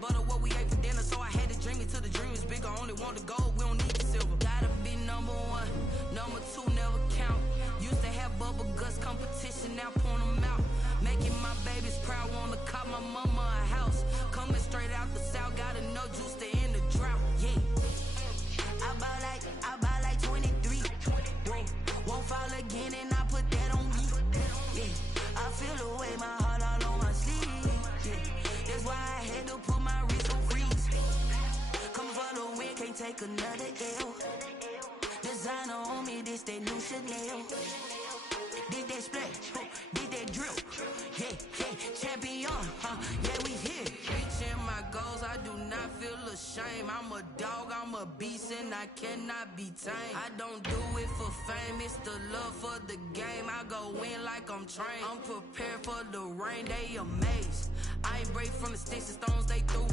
butter what we ate for dinner, so I had to dream it till the dream is bigger. Only want the gold, we don't need the silver. Gotta be number one, number two never count. Used to have bubble guts competition, now point them out. Making my babies proud, wanna cop my mama a house. Coming straight out the south, got enough juice to end the drought. Yeah, I buy like 23. Won't fall again, and I put that on me. Yeah, I feel the way, my heart all on my sleeve. Yeah, that's why I had to put my wrist on freeze. Coming for the win, can't take another L. Designer on me, this that new Chanel. Did that splash, did that drill. Yeah, champion, yeah, we here. Reaching my goals, I do not feel ashamed. I'm a dog, I'm a beast, and I cannot be tamed. I don't do it for fame, it's the love for the game. I go in like I'm trained. I'm prepared for the rain, they amazed. I ain't break from the sticks and stones they threw.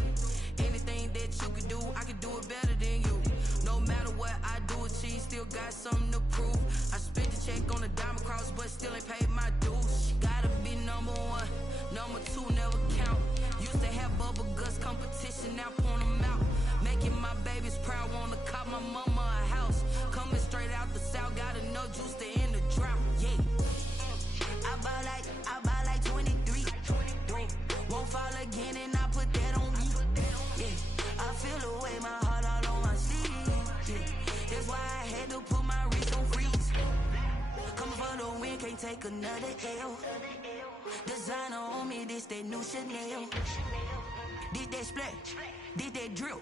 Anything that you can do, I can do it better than you. No matter what I do, achieve, still got something to prove. I spent the check on the diamond cross, but still ain't paid my dues. Gotta be number one, number two never count. Used to have bubble guts competition, now point them out. Making my babies proud, wanna cop my mama a house. Coming straight out the south, got enough juice to end the drought. Yeah, I buy like 23. Won't fall again, and I put that on me. Yeah, I feel the way, my heart all on my sleeve. Yeah, that's why I had to put my wrist on freeze. Coming for the win, can't take another L. Designer on me, this that new Chanel. Did that splash, did that drill.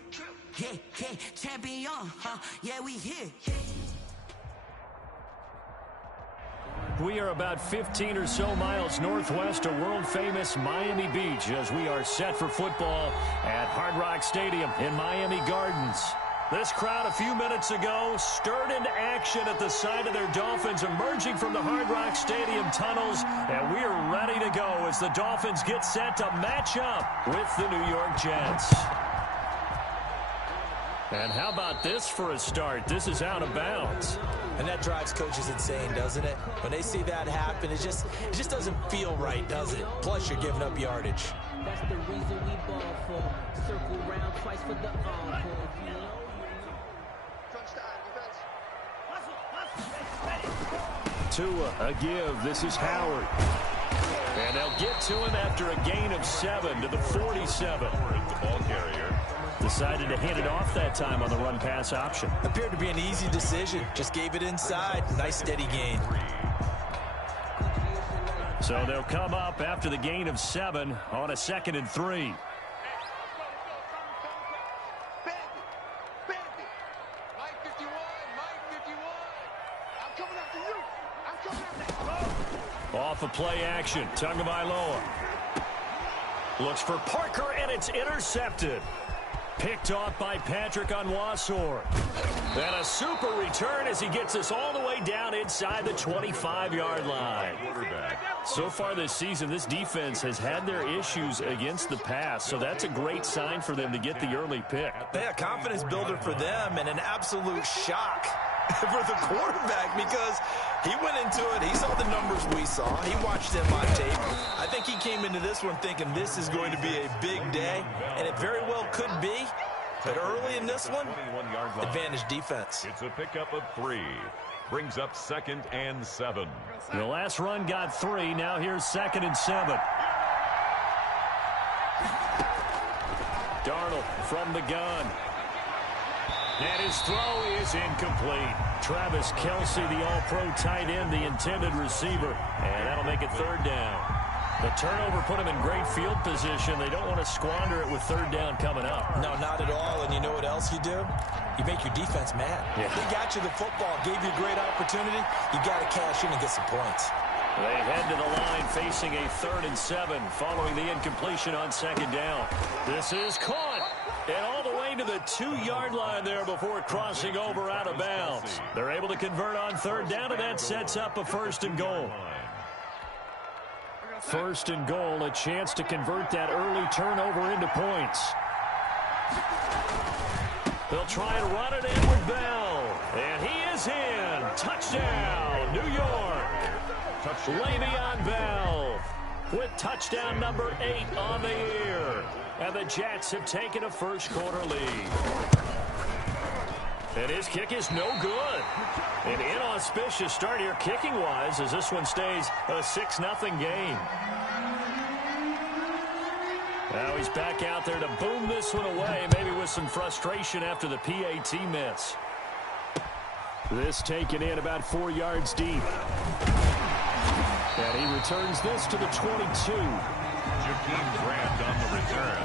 Yeah, champion, yeah, we here. We are about 15 or so miles northwest of world-famous Miami Beach as we are set for football at Hard Rock Stadium in Miami Gardens. This crowd a few minutes ago stirred into action at the side of their Dolphins emerging from the Hard Rock Stadium tunnels, and we are ready to go as the Dolphins get set to match up with the New York Jets. And how about this for a start? This is out of bounds. And that drives coaches insane, doesn't it? When they see that happen, it just doesn't feel right, does it? Plus, you're giving up yardage. That's the reason we ball for. Circle round twice for the encore. Tua, a give. This is Howard. And they'll get to him after a gain of 7 to the 47. The ball carrier decided to hand it off that time on the run-pass option. Appeared to be an easy decision. Just gave it inside. Nice steady gain. So they'll come up after the gain of 7 on a 2nd and 3. Off of play action, Tagovailoa looks for Parker, and it's intercepted. Picked off by Patrick Onwuasor. And a super return as he gets us all the way down inside the 25-yard line. So far this season, this defense has had their issues against the pass, so that's a great sign for them to get the early pick. Yeah, confidence builder for them and an absolute shock for the quarterback because he went into it. He saw the numbers we saw. He watched them on tape. I think he came into this one thinking this is going to be a big day, and it very well could be. But early in this one, advantage defense. It's a pickup of 3. Brings up 2nd and 7. The last run got 3. Now here's 2nd and 7. Darnold from the gun. And his throw is incomplete. Travis Kelce, the all-pro tight end, the intended receiver. And that'll make it 3rd down. The turnover put him in great field position. They don't want to squander it with 3rd down coming up. No, not at all. And you know what else you do? You make your defense mad. Yeah. They got you the football, gave you a great opportunity. You got to cash in and get some points. They head to the line facing a 3rd and 7 following the incompletion on 2nd down. This is caught. And all the way to the 2-yard line there before crossing over out of bounds. They're able to convert on 3rd down, and that sets up a 1st and goal. 1st and goal, a chance to convert that early turnover into points. They'll try and run it in with Bell. And he is in. Touchdown, New York. Le'Veon Bell with touchdown number 8 on the year. And And the Jets have taken a first-quarter lead. And his kick is no good. An inauspicious start here kicking-wise as this one stays a 6-0 game. Now he's back out there to boom this one away, maybe with some frustration after the PAT miss. This taken in about 4 yards deep. And he returns this to the 22. Jakeem Grant on the return.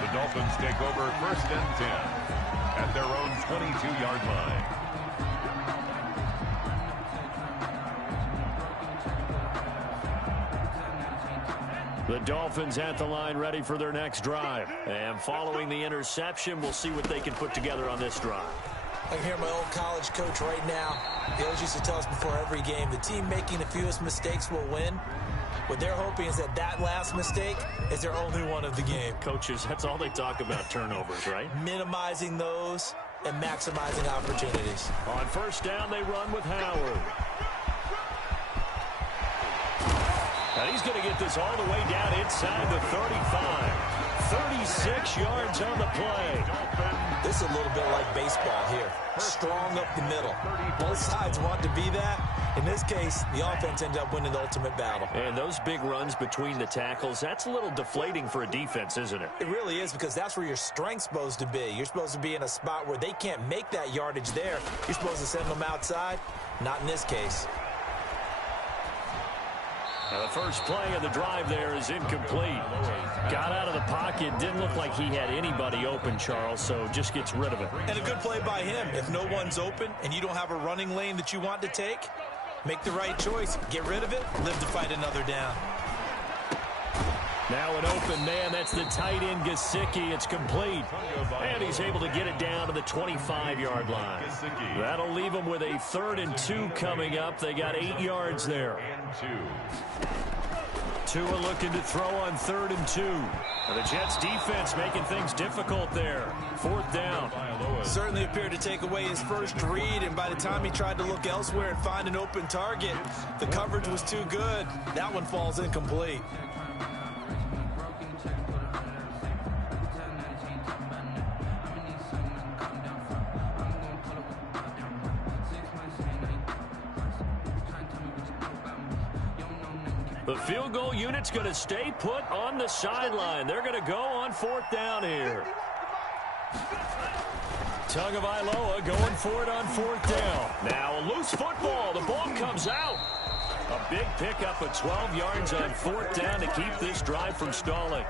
The Dolphins take over 1st and 10 at their own 22-yard line. The Dolphins at the line ready for their next drive. And following the interception, we'll see what they can put together on this drive. I can hear my old college coach right now. He always used to tell us before every game, the team making the fewest mistakes will win. What they're hoping is that last mistake is their only one of the game. Coaches, that's all they talk about, turnovers, right? Minimizing those and maximizing opportunities. On 1st down, they run with Howard. And he's going to get this all the way down inside the 35. 36 yards on the play. This is a little bit like baseball here. Strong up the middle. Both sides want to be that. In this case, the offense ended up winning the ultimate battle. And those big runs between the tackles, that's a little deflating for a defense, isn't it? It really is, because that's where your strength's supposed to be. You're supposed to be in a spot where they can't make that yardage there. You're supposed to send them outside. Not in this case. Now the first play of the drive there is incomplete. Got out of the pocket. Didn't look like he had anybody open, Charles, so just gets rid of it. And a good play by him. If no one's open and you don't have a running lane that you want to take, make the right choice. Get rid of it. Live to fight another down. Now an open man. That's the tight end, Gesicki. It's complete. And he's able to get it down to the 25-yard line. That'll leave him with a 3rd and 2 coming up. They got 8 yards there. Tua looking to throw on 3rd and 2. Now the Jets defense making things difficult there. 4th down. Certainly appeared to take away his first read, and by the time he tried to look elsewhere and find an open target, the coverage was too good. That one falls incomplete. The field goal unit's going to stay put on the sideline. They're going to go on 4th down here. Tagovailoa going for it on 4th down. Now a loose football. The ball comes out. A big pickup of 12 yards on 4th down to keep this drive from stalling.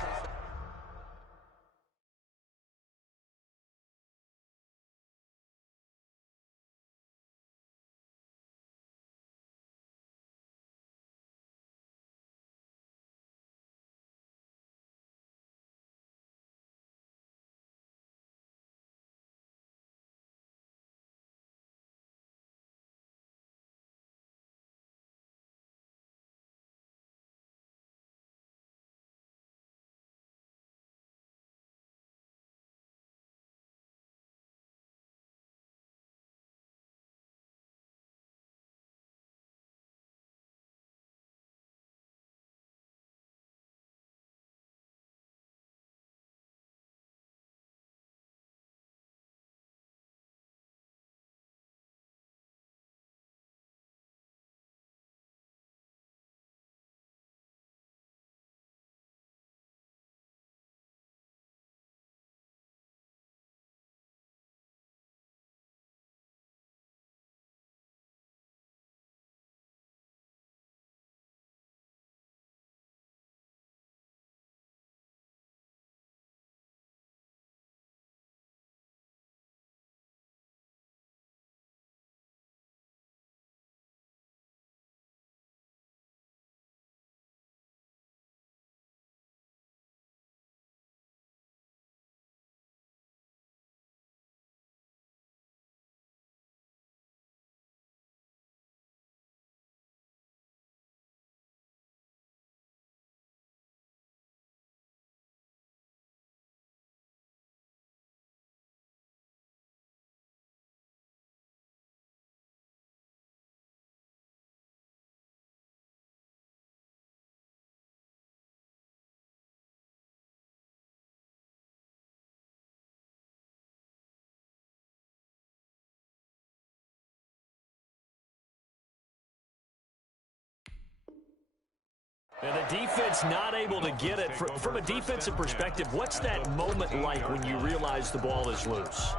And the defense not able to get it. From a defensive perspective, what's that moment like when you realize the ball is loose?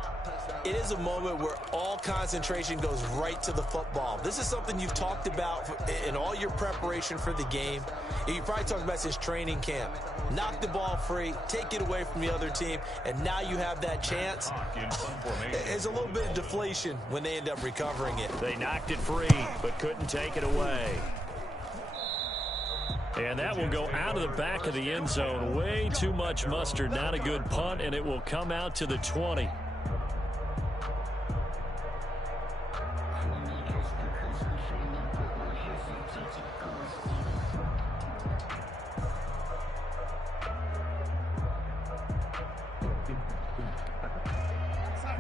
It is a moment where all concentration goes right to the football. This is something you've talked about in all your preparation for the game. You probably talked about since training camp. Knock the ball free, take it away from the other team, and now you have that chance. There's a little bit of deflation when they end up recovering it. They knocked it free, but couldn't take it away. And that will go out of the back of the end zone. Way too much mustard. Not a good punt, and it will come out to the 20.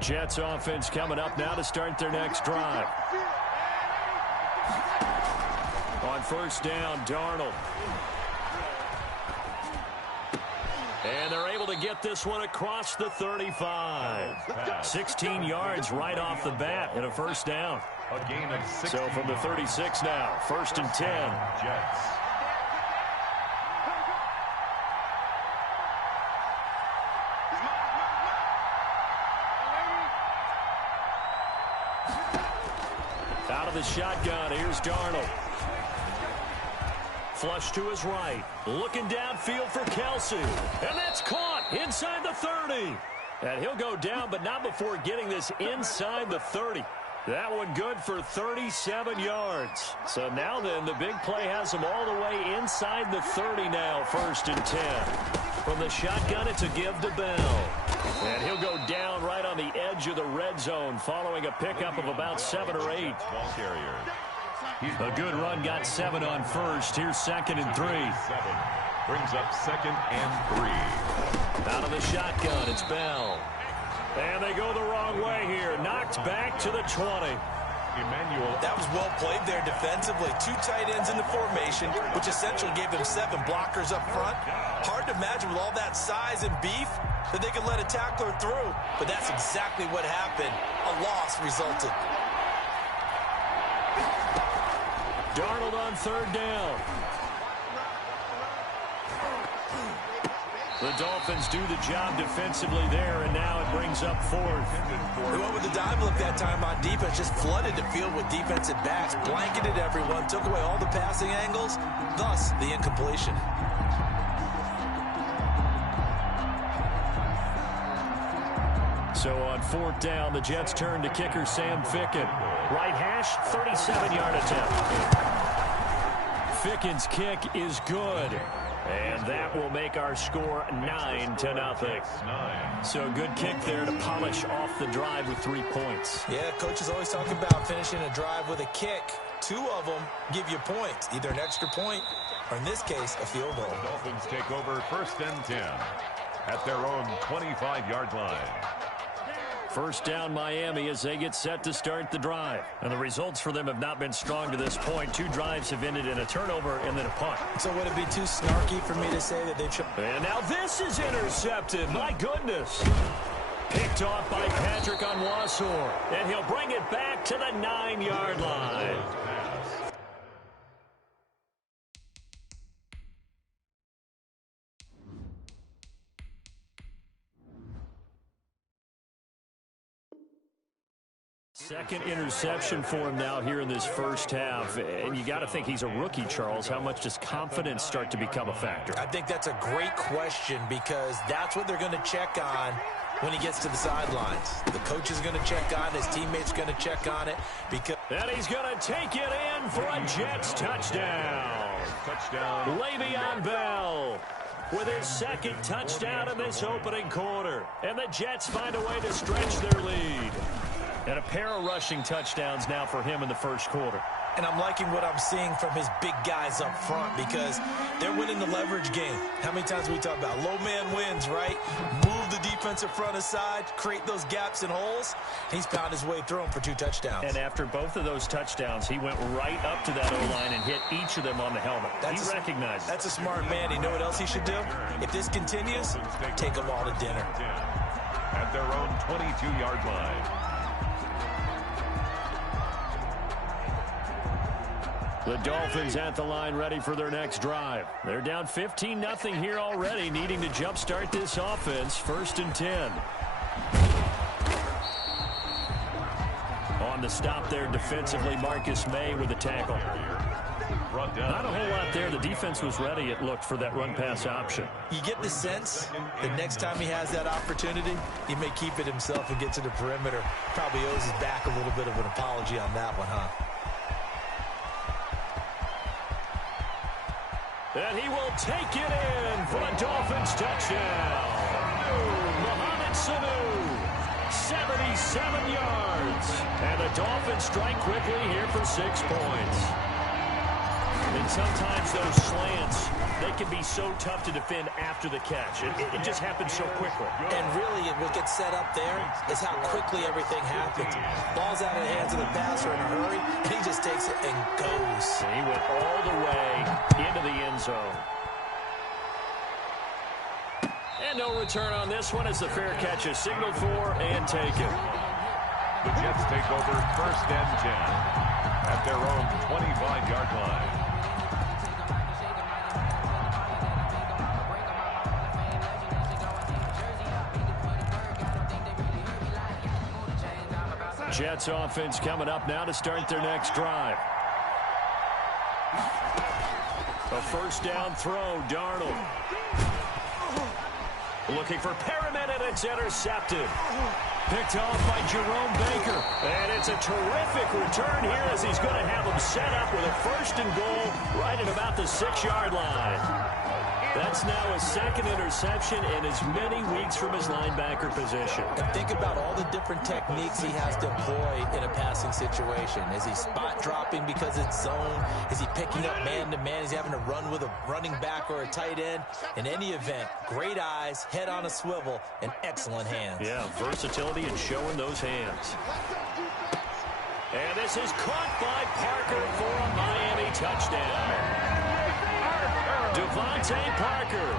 Jets offense coming up now to start their next drive. On first down, Darnold. And they're able to get this one across the 35. 16 yards right off the bat and a first down. A gain of 16 so from the 36 now, first and 10. Jets. Out of the shotgun, here's Darnold. Flush to his right. Looking downfield for Kelsey. And that's caught inside the 30. And he'll go down, but not before getting this inside the 30. That one good for 37 yards. So now then, the big play has him all the way inside the 30 now, first and 10. From the shotgun, it's a give to Bell. And he'll go down right on the edge of the red zone following a pickup of about 7 or 8. Ball carrier. A good run, got 7 on first. Here's second and 3. Brings up second and 3. Out of the shotgun, it's Bell. And they go the wrong way here. Knocked back to the 20. Emmanuel. That was well played there defensively. 2 tight ends in the formation, which essentially gave them 7 blockers up front. Hard to imagine with all that size and beef that they could let a tackler through. But that's exactly what happened. A loss resulted. Darnold on third down. The Dolphins do the job defensively there, and now it brings up fourth. They went with the dive look that time on defense, just flooded the field with defensive backs, blanketed everyone, took away all the passing angles, thus the incompletion. So on fourth down, the Jets turn to kicker Sam Ficken. Right hash, 37-yard attempt. Ficken's kick is good. And that will make our score 9-0. So a good kick there to polish off the drive with 3 points. Yeah, coaches always talk about finishing a drive with a kick. 2 of them give you points, either an extra point or, in this case, a field goal. The Dolphins take over first and 10 at their own 25-yard line. First down Miami as they get set to start the drive. And the results for them have not been strong to this point. 2 drives have ended in a turnover and then a punt. So would it be too snarky for me to say that they... And now this is intercepted. My goodness. Picked off by Patrick Onwuasor. And he'll bring it back to the 9-yard line. Second interception for him now here in this first half. And you got to think he's a rookie, Charles. How much does confidence start to become a factor? I think that's a great question because that's what they're going to check on when he gets to the sidelines. The coach is going to check on it. His teammates going to check on it. And he's going to take it in for a Jets touchdown. Le'Veon Bell with his second touchdown in this opening quarter. And the Jets find a way to stretch their lead. And a pair of rushing touchdowns now for him in the first quarter. And I'm liking what I'm seeing from his big guys up front because they're winning the leverage game. How many times we talk about low man wins, right? Move the defensive front aside, create those gaps and holes. He's pounded his way through them for 2 touchdowns. And after both of those touchdowns, he went right up to that O-line and hit each of them on the helmet. He recognized it. That's a smart man. You know what else he should do? If this continues, take them all to dinner. At their own 22-yard line. The Dolphins at the line ready for their next drive. They're down 15-0 here already, needing to jumpstart this offense. 1st and 10. On the stop there defensively, Marcus May with the tackle. Not a whole lot there. The defense was ready, it looked, for that run-pass option. You get the sense that next time he has that opportunity, he may keep it himself and get to the perimeter. Probably owes his back a little bit of an apology on that one, huh? And he will take it in for a Dolphins touchdown. Mohamed Sanu, 77 yards. And the Dolphins strike quickly here for 6 points. And sometimes those slants, they can be so tough to defend after the catch. It just happens so quickly. And really, what gets set up there is how quickly everything happens. Ball's out of the hands of the passer in a hurry, and he just takes it and goes. He went all the way into the end zone. And no return on this one as the fair catch is signaled for and taken. The Jets take over 1st and 10 at their own 25-yard line. Jets offense coming up now to start their next drive. A 1st down throw, Darnold. Looking for Perriman, and it's intercepted. Picked off by Jerome Baker. And it's a terrific return here as he's going to have him set up with a 1st and goal right at about the 6-yard line. That's now his 2nd interception in as many weeks from his linebacker position. And think about all the different techniques he has to employ in a passing situation. Is he spot dropping because it's zone? Is he picking up man-to-man? Is he having to run with a running back or a tight end? In any event, great eyes, head on a swivel, and excellent hands. Yeah, versatility and showing those hands. And this is caught by Parker for a Miami touchdown. Devontae Parker,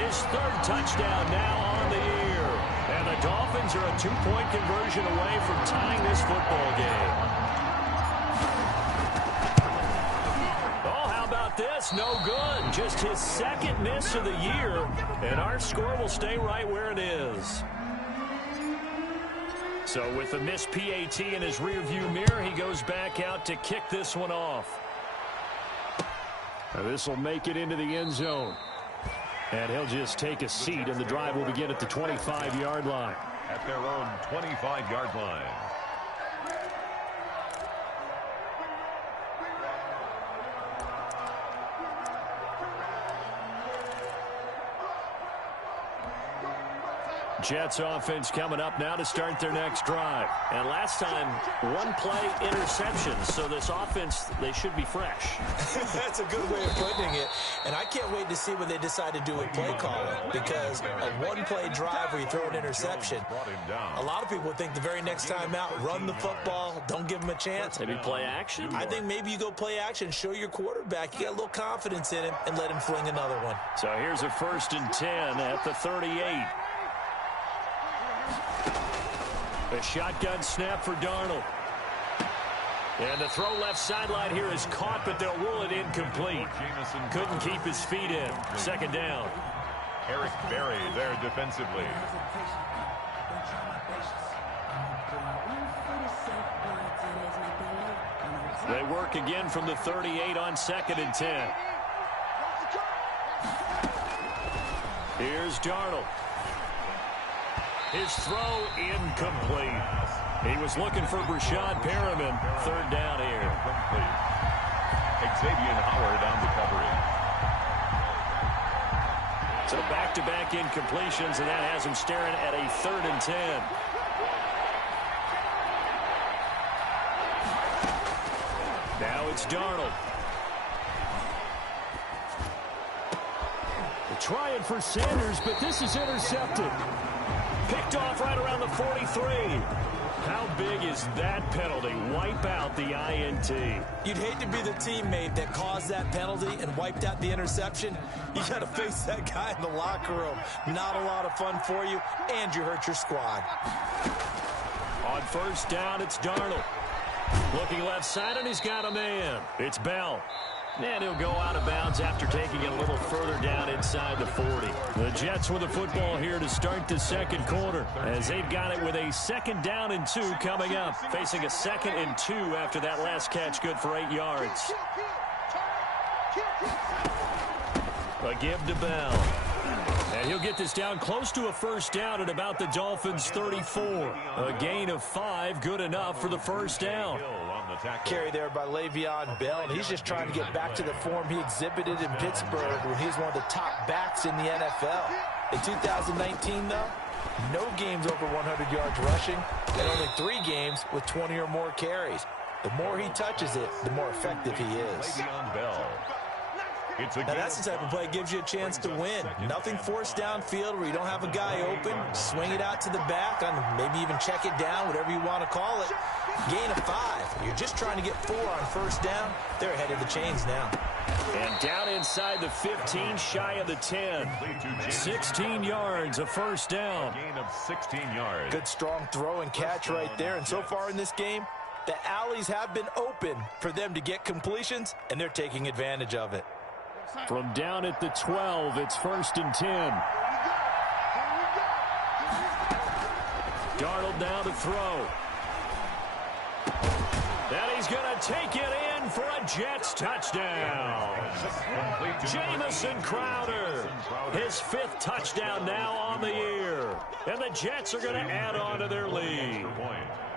his 3rd touchdown now on the year. And the Dolphins are a 2-point conversion away from tying this football game. Oh, how about this? No good. Just his 2nd miss of the year. And our score will stay right where it is. So with the missed PAT in his rearview mirror, he goes back out to kick this one off. This will make it into the end zone. And he'll just take a seat, and the drive will begin at the 25-yard line. At their own 25-yard line. Jets offense coming up now to start their next drive. And last time, 1-play interceptions. So this offense, they should be fresh. That's a good way of putting it. And I can't wait to see what they decide to do with play calling. Because a 1-play drive where you throw an interception, a lot of people think the very next time out, run the football, don't give them a chance. Maybe play action? I think maybe you go play action, show your quarterback you got a little confidence in him, and let him fling another one. So here's a 1st and 10 at the 38. A shotgun snap for Darnold. And the throw left sideline here is caught, but they'll rule it incomplete. Couldn't keep his feet in. 2nd down. Eric Berry there defensively. They work again from the 38 on 2nd and 10. Here's Darnold. His throw incomplete. He was looking for Brashad Perriman. 3rd down here. Xavier Howard on the coverage. So back-to-back incompletions, and that has him staring at a 3rd and 10. Now it's Darnold. They're trying for Sanders, but this is intercepted. Picked off right around the 43. How big is that penalty? Wipe out the INT. You'd hate to be the teammate that caused that penalty and wiped out the interception. You got to face that guy in the locker room. Not a lot of fun for you, and you hurt your squad. On 1st down, it's Darnold. Looking left side, and he's got a man. It's Bell. And he'll go out of bounds after taking it a little further down inside the 40. The Jets with the football here to start the second quarter, as they've got it with a 2nd down and 2 coming up. Facing a 2nd and 2 after that last catch, good for 8 yards. A give to Bell. And he'll get this down close to a 1st down at about the Dolphins' 34. A gain of 5, good enough for the 1st down. Carry there by Le'Veon Bell, and he's just trying to get back to the form he exhibited in Pittsburgh when he was one of the top backs in the NFL. In 2019, though, no games over 100 yards rushing, and only 3 games with 20 or more carries. The more he touches it, the more effective he is. Le'Veon Bell. Now that's the type of play that gives you a chance to win. Nothing forced downfield where you don't have a guy open. Swing it out to the back, and maybe even check it down, whatever you want to call it. Gain of 5. You're just trying to get 4 on 1st down. They're ahead of the chains now. And down inside the 15, shy of the 10. 16 yards, a 1st down. Gain of 16 yards. Good strong throw and catch right there. And so far in this game, the alleys have been open for them to get completions, and they're taking advantage of it. From down at the 12, it's 1st and 10. Darnold now to throw. And he's going to take it in for a Jets touchdown. Jamison Crowder, his 5th touchdown now on the year. And the Jets are going to add on to their lead.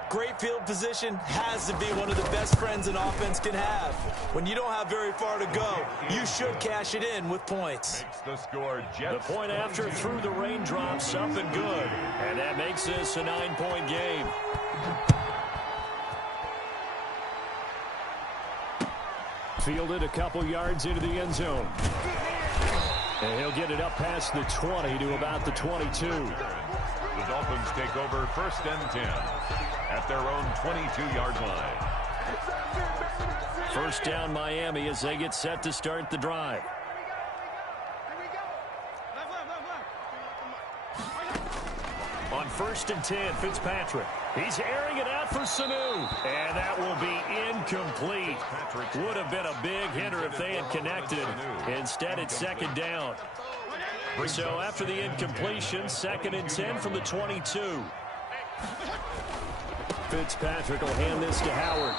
Great field position has to be one of the best friends an offense can have. When you don't have very far to go, you should cash it in with points. The score, Jets. The point after through the raindrops, up and good. And that makes this a 9-point game. Fielded a couple yards into the end zone. And he'll get it up past the 20 to about the 22. The Dolphins take over 1st and 10 at their own 22-yard line. 1st down Miami as they get set to start the drive. On 1st and 10, Fitzpatrick. He's airing it out for Sanu. And that will be incomplete. Would have been a big hitter if they had connected. Instead, it's 2nd down. So after the incompletion, 2nd and 10 from the 22. Fitzpatrick will hand this to Howard.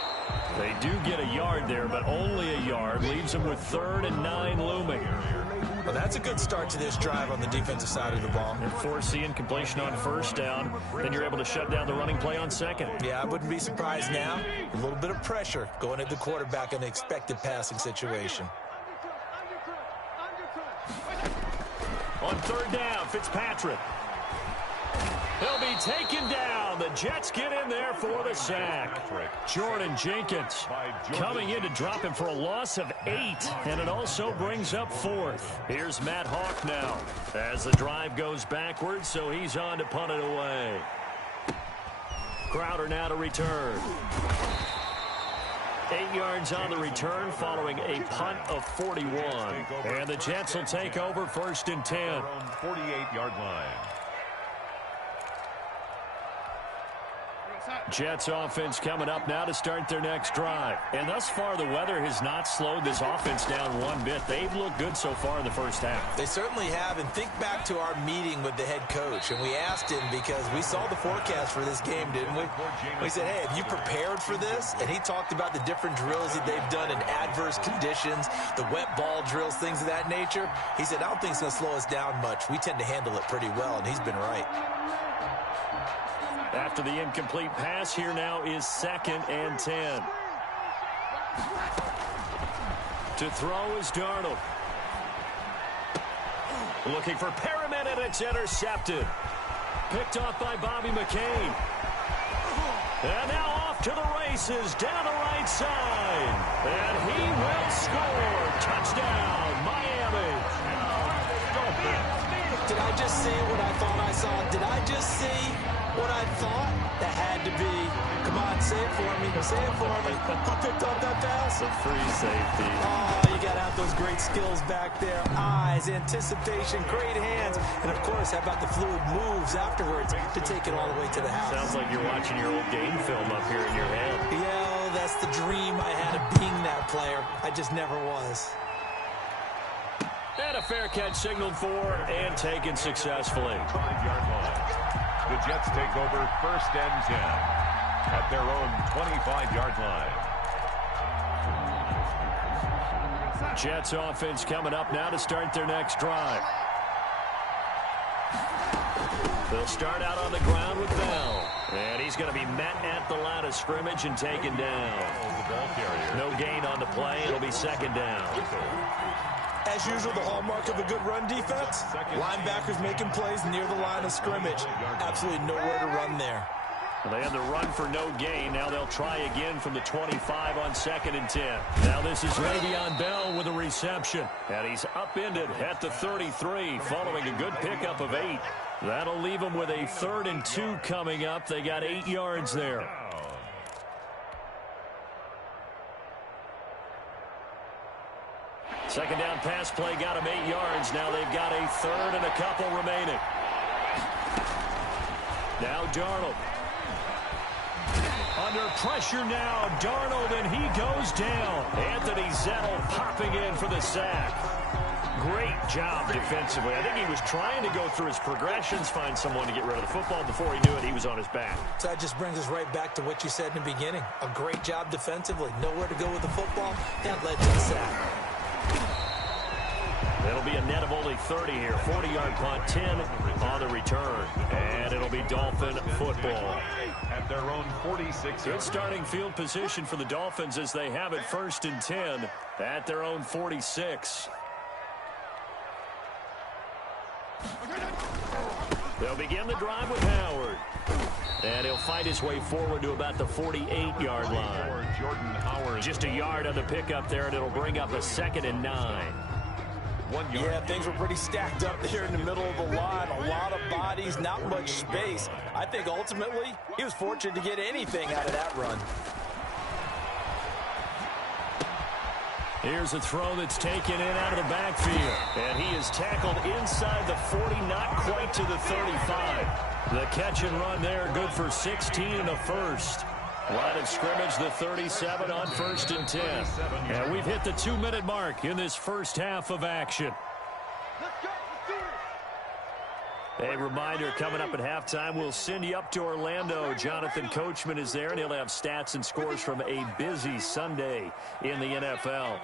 They do get a yard there, but only a yard. Leaves them with 3rd and 9 looming. Well, that's a good start to this drive on the defensive side of the ball. And force the incompletion on 1st down. Then you're able to shut down the running play on 2nd. Yeah, I wouldn't be surprised now. A little bit of pressure going at the quarterback in an expected passing situation. On 3rd down, Fitzpatrick. He'll be taken down. The Jets get in there for the sack. Jordan Jenkins coming in to drop him for a loss of 8. And it also brings up 4th. Here's Matt Hawk now as the drive goes backwards, so he's on to punt it away. Crowder now to return. 8 yards on the return following a punt of 41. And the Jets will take over 1st and 10. 48-yard line. Jets offense coming up now to start their next drive. And thus far, the weather has not slowed this offense down one bit. They've looked good so far in the 1st half. They certainly have. And think back to our meeting with the head coach. And we asked him because we saw the forecast for this game, didn't we? We said, hey, have you prepared for this? And he talked about the different drills that they've done in adverse conditions, the wet ball drills, things of that nature. He said, I don't think it's going to slow us down much. We tend to handle it pretty well, and he's been right. After the incomplete pass, here now is 2nd and 10. To throw is Darnold. Looking for Perriman, and it's intercepted. Picked off by Bobby McCain. And now off to the races down the right side. And he will score. Touchdown, Miami. Did I just see what I thought I saw? Did I just see what I thought? That had to be. Come on, say it for me. Say it for me. Who picked up that pass? A free safety. Oh, you got to have those great skills back there. Eyes, anticipation, great hands. And, of course, how about the fluid moves afterwards to take it all the way to the house? Sounds like you're watching your old game film up here in your head. Yeah, that's the dream I had of being that player. I just never was. And a fair catch signaled for and taken successfully. 5-yard line. The Jets take over 1st and 10 at their own 25-yard line. Jets offense coming up now to start their next drive. They'll start out on the ground with Bell. And he's going to be met at the line of scrimmage and taken down. No gain on the play. It'll be 2nd down. As usual, the hallmark of a good run defense, linebackers making plays near the line of scrimmage. Absolutely nowhere to run there. Well, they had the run for no gain. Now they'll try again from the 25 on 2nd and 10. Now this is Le'Veon Bell with a reception. And he's upended at the 33 following a good pickup of 8. That'll leave them with a 3rd and 2 coming up. They got 8 yards there. Second down pass play got them 8 yards. Now they've got a 3rd and a couple remaining. Now Darnold. Under pressure now, Darnold, and he goes down. Anthony Zettel popping in for the sack. Great job defensively. I think he was trying to go through his progressions, find someone to get rid of the football. Before he knew it, he was on his back. So that just brings us right back to what you said in the beginning. A great job defensively. Nowhere to go with the football. That led to the sack. It'll be a net of only 30 here. 40-yard punt, 10 on the return. And it'll be Dolphin football. At their own 46. Good starting field position for the Dolphins as they have it 1st and 10 at their own 46. They'll begin the drive with Howard. And he'll fight his way forward to about the 48-yard line. Jordan Howard. Just a yard on the pickup there, and it'll bring up a 2nd and 9. Yeah, things were pretty stacked up there in the middle of the line. A lot of bodies, not much space. I think ultimately he was fortunate to get anything out of that run. Here's a throw that's taken in out of the backfield. And he is tackled inside the 40, not quite to the 35. The catch and run there, good for 16 and a 1st. Line of scrimmage, the 37 on 1st and 10. And we've hit the 2-minute mark in this first half of action. A reminder, coming up at halftime, we'll send you up to Orlando. Jonathan Coachman is there, and he'll have stats and scores from a busy Sunday in the NFL.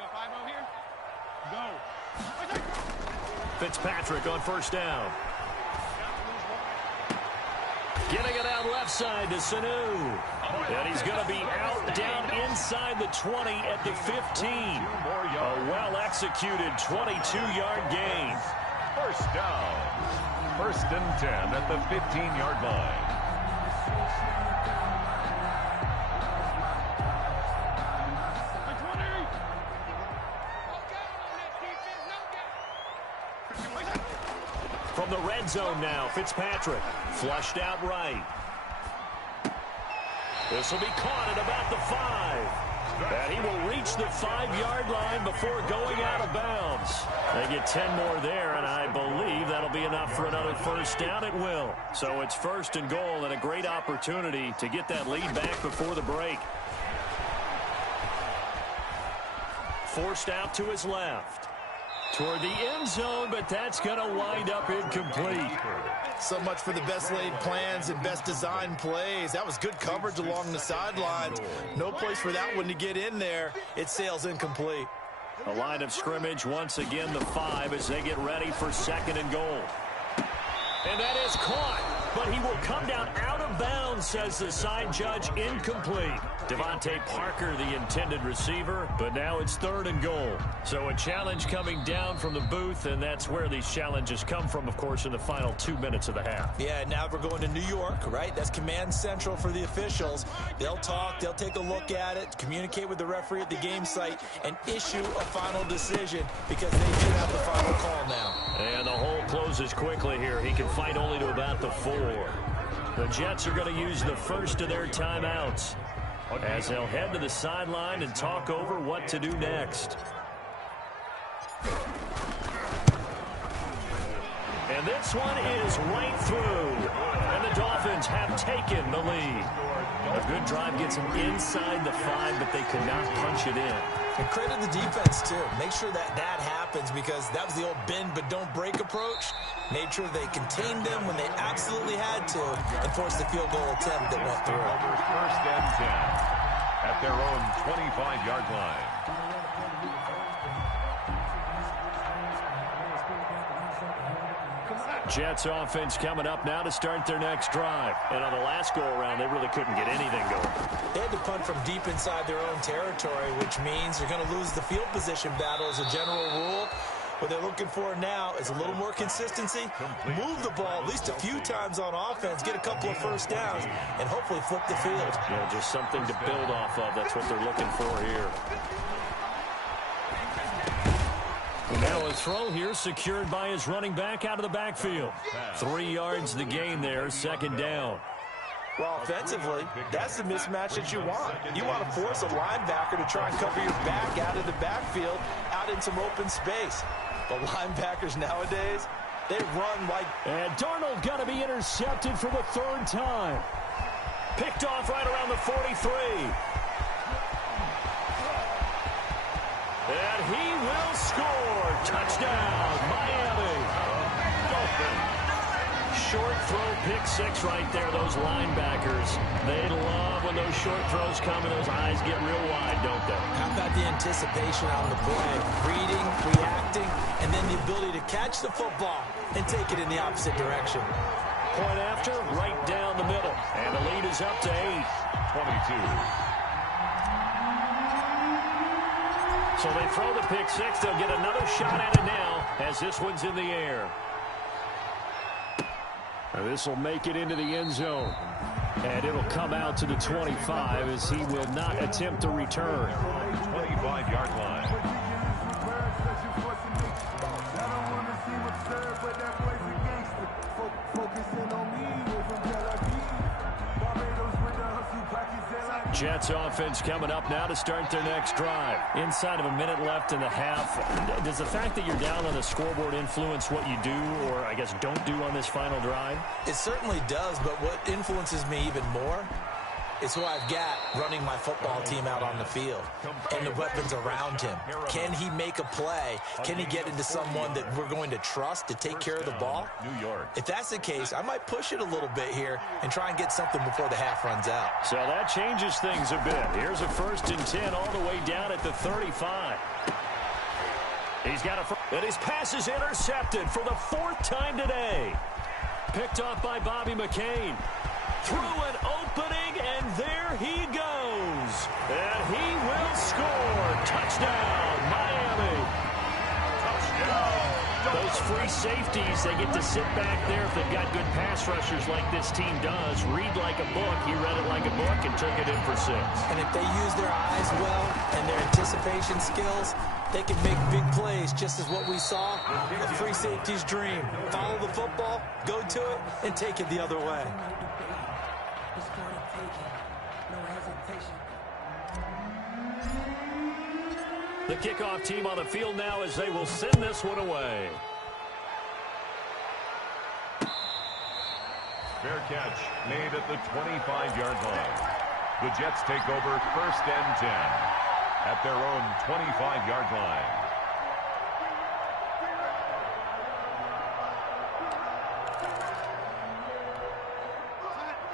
Fitzpatrick on 1st down. Getting it out left side to Sanu. And he's going to be out down inside the 20 at the 15. A well-executed 22-yard gain. 1st down. 1st and 10 at the 15-yard line. From the red zone now, Fitzpatrick flushed out right. This will be caught at about the 5. And he will reach the 5-yard line before going out of bounds. They get 10 more there, and I believe that'll be enough for another 1st down. It will. So it's 1st and goal, and a great opportunity to get that lead back before the break. Forced out to his left. Toward the end zone, but that's going to wind up incomplete. So much for the best laid plans and best designed plays. That was good coverage along the sidelines. No place for that one to get in there. It sails incomplete. A line of scrimmage once again, the 5 as they get ready for 2nd and goal. And that is caught, but he will come down out of bounds, says the side judge, incomplete. Devontae Parker, the intended receiver, but now it's 3rd and goal. So a challenge coming down from the booth, and that's where these challenges come from, of course, in the final 2 minutes of the half. Yeah, now we're going to New York, right? That's command central for the officials. They'll talk, they'll take a look at it, communicate with the referee at the game site, and issue a final decision because they do have the final call now. And the hole closes quickly here. He can fight only to about the 4. The Jets are going to use the first of their timeouts as they'll head to the sideline and talk over what to do next. And this one is right through. And the Dolphins Dolphins have taken the lead. A good drive gets them inside the 5, but they could not punch it in. And credit the defense, too. Make sure that happens because that was the old bend but don't break approach. Made sure they contained them when they absolutely had to and forced the field goal attempt that went through. First and 10 at their own 25-yard line. Jets offense coming up now to start their next drive. And on the last go-around, they really couldn't get anything going. They had to punt from deep inside their own territory, which means they're going to lose the field position battle as a general rule. What they're looking for now is a little more consistency, move the ball at least a few times on offense, get a couple of first downs, and hopefully flip the field. Yeah, just something to build off of. That's what they're looking for here. Now a throw here secured by his running back out of the backfield. 3 yards the gain there, second down. Well, offensively, that's the mismatch that you want. You want to force a linebacker to try and cover your back out of the backfield, out in some open space. But linebackers nowadays, they run like... And Darnold going to be intercepted for the 3rd time. Picked off right around the 43. And he will score. Touchdown, Miami. Short throw, pick 6 right there. Those linebackers, they love when those short throws come and those eyes get real wide, don't they? How about the anticipation on the play? Reading, reacting, and then the ability to catch the football and take it in the opposite direction. Point after, right down the middle. And the lead is up to 8. 22. So they throw the pick 6. They'll get another shot at it now as this one's in the air. This will make it into the end zone. And it'll come out to the 25 as he will not attempt to return. 25-yard line. Jets offense coming up now to start their next drive. Inside of a minute left in the half. Does the fact that you're down on the scoreboard influence what you do or, I guess, don't do on this final drive? It certainly does, but what influences me even more is who I've got running my football team out on the field and the weapons around him. Can he make a play? Can he get into someone that we're going to trust to take care of the ball? New York. If that's the case, I might push it a little bit here and try and get something before the half runs out. So that changes things a bit. Here's a 1st and 10 all the way down at the 35. He's got and his pass is intercepted for the 4th time today. Picked off by Bobby McCain. Through an opening, and there he goes. And he will score. Touchdown, Miami. Touchdown. Those free safeties, they get to sit back there if they've got good pass rushers like this team does. Read like a book. He read it like a book and took it in for 6. And if they use their eyes well and their anticipation skills, they can make big plays, just as what we saw. A free safety's dream. Follow the football, go to it, and take it the other way. The kickoff team on the field now as they will send this one away. Fair catch made at the 25-yard line. The Jets take over 1st and 10 at their own 25-yard line.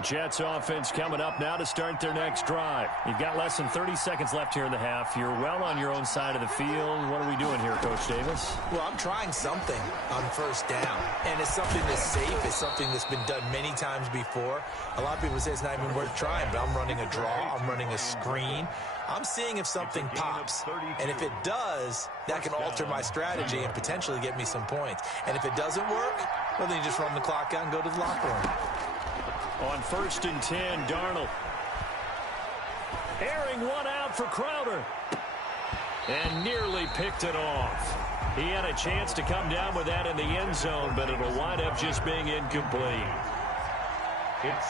Jets offense coming up now to start their next drive. You've got less than 30 seconds left here in the half. You're well on your own side of the field. What are we doing here, Coach Davis? Well, I'm trying something on 1st down, and it's something that's safe. It's something that's been done many times before. A lot of people say it's not even worth trying, but I'm running a draw. I'm running a screen. I'm seeing if something pops, and if it does, that can alter my strategy and potentially get me some points. And if it doesn't work, well, then you just run the clock out and go to the locker room. On 1st and 10, Darnold. Airing one out for Crowder. And nearly picked it off. He had a chance to come down with that in the end zone, but it'll wind up just being incomplete. It's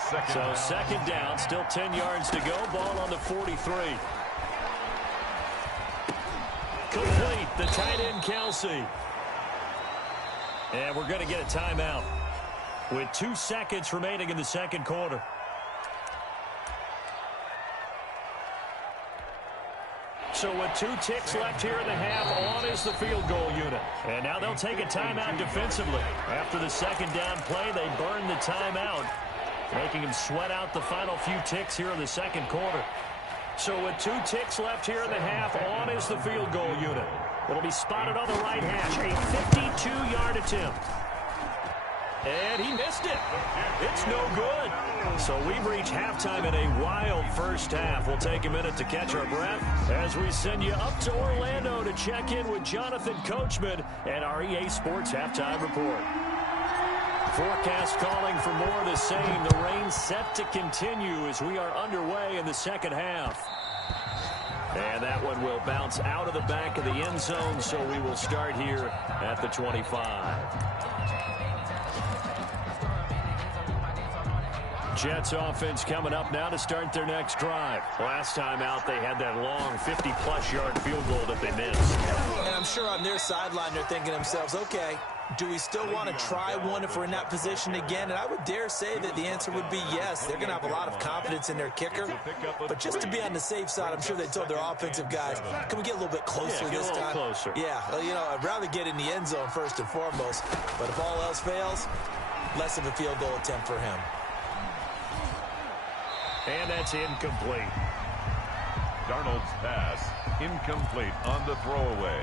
second down, still 10 yards to go. Ball on the 43. Complete, the tight end, Kelsey. And we're going to get a timeout. with 2 seconds remaining in the second quarter. So with 2 ticks left here in the half, on is the field goal unit. And now they'll take a timeout defensively. After the second down play, they burn the timeout, making him sweat out the final few ticks here in the second quarter. So with 2 ticks left here in the half, on is the field goal unit. It'll be spotted on the right hash, a 52-yard attempt. And he missed it. It's no good. So we've reached halftime in a wild first half. We'll take a minute to catch our breath as we send you up to Orlando to check in with Jonathan Coachman and our EA Sports Halftime Report. Forecast calling for more of the same. The rain set to continue as we are underway in the second half. And that one will bounce out of the back of the end zone, so we will start here at the 25. Jets offense coming up now to start their next drive. Last time out, they had that long 50-plus yard field goal that they missed. And I'm sure on their sideline, they're thinking to themselves, okay, do we still want to try one if we're in that position again? And I would dare say that the answer would be yes. They're going to have a lot of confidence in their kicker. But just to be on the safe side, I'm sure they told their offensive guys, can we get a little bit closer this time? Closer. Yeah, well, you know, I'd rather get in the end zone first and foremost. But if all else fails, less of a field goal attempt for him. And that's incomplete. Darnold's pass incomplete on the throwaway.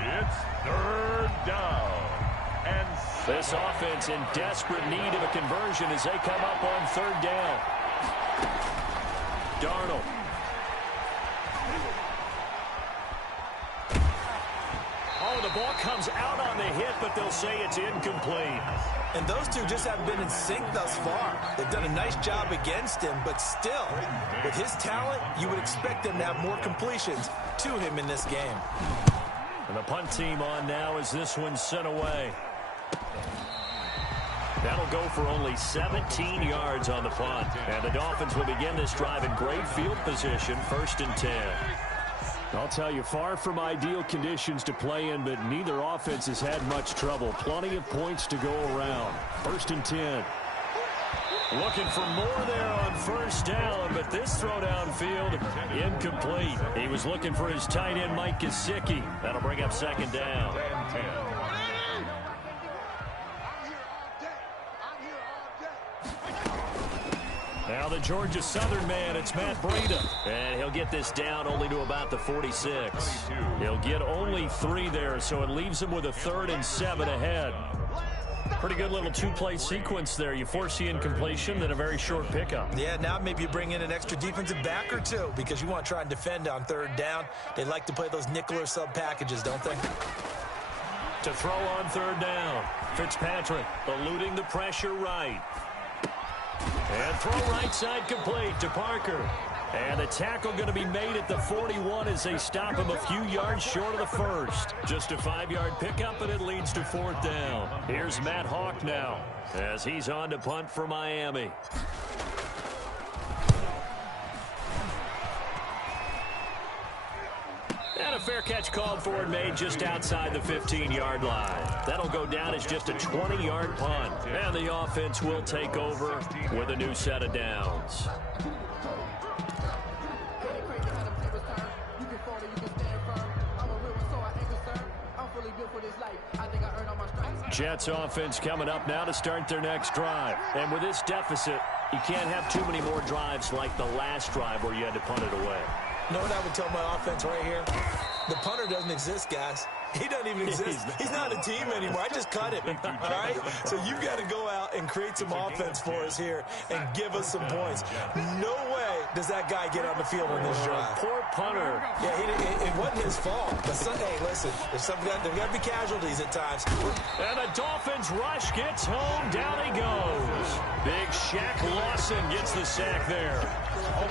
It's third down. And this offense in desperate need of a conversion as they come up on third down. Darnold. Oh, the ball comes out on the hit, but they'll say it's incomplete. And those two just haven't been in sync thus far. They've done a nice job against him, but still, with his talent, you would expect them to have more completions to him in this game. And the punt team on now as this one's sent away. That'll go for only 17 yards on the punt. And the Dolphins will begin this drive in great field position, 1st and 10. I'll tell you, far from ideal conditions to play in, but neither offense has had much trouble. Plenty of points to go around. 1st and 10. Looking for more there on first down, but this throw downfield, incomplete. He was looking for his tight end, Mike Gesicki. That'll bring up 2nd down. Now the Georgia Southern man, it's Matt Breida. And he'll get this down only to about the 46. He'll get only 3 there, so it leaves him with a 3rd and 7 ahead. Pretty good little 2-play sequence there. You force the incompletion, then a very short pickup. Yeah, now maybe you bring in an extra defensive back or two because you want to try and defend on 3rd down. They like to play those nickel or sub packages, don't they? To throw on 3rd down. Fitzpatrick eluding the pressure right. And throw right side complete to Parker. And the tackle going to be made at the 41 as they stop him a few yards short of the 1st. Just a 5-yard pickup, and it leads to 4th down. Here's Matt Hawk now as he's on to punt for Miami. And a fair catch called for and made just outside the 15-yard line. That'll go down as just a 20-yard punt. And the offense will take over with a new set of downs. Jets offense coming up now to start their next drive. And with this deficit, you can't have too many more drives like the last drive where you had to punt it away. You know what I would tell my offense right here? The punter doesn't exist, guys. He doesn't even exist. He's not a team anymore. I just cut him, all right? So you've got to go out and create some offense for us here and give us some points. No way does that guy get on the field on this drive. Poor punter. Yeah, it wasn't his fault. But hey, listen, there's got to be casualties at times. And the Dolphins rush gets home. Down he goes. Big Shaq Lawson gets the sack there.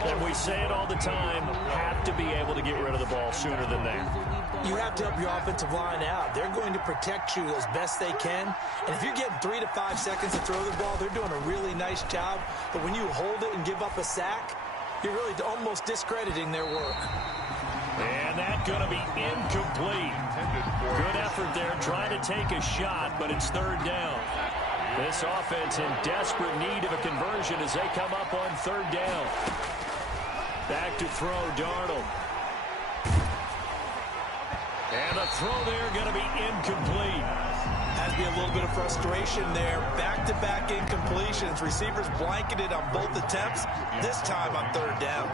And we say it all the time, have to be able to get rid of the ball sooner than that. You have to help your offensive line out. They're going to protect you as best they can. And if you're getting 3 to 5 seconds to throw the ball, they're doing a really nice job. But when you hold it and give up a sack, you're really almost discrediting their work. And that's going to be incomplete. Good effort there, trying to take a shot, but it's 3rd down. This offense in desperate need of a conversion as they come up on third down. Back to throw, Darnold. And the throw there going to be incomplete. Has to be a little bit of frustration there. Back-to-back incompletions. Receivers blanketed on both attempts, this time on third down.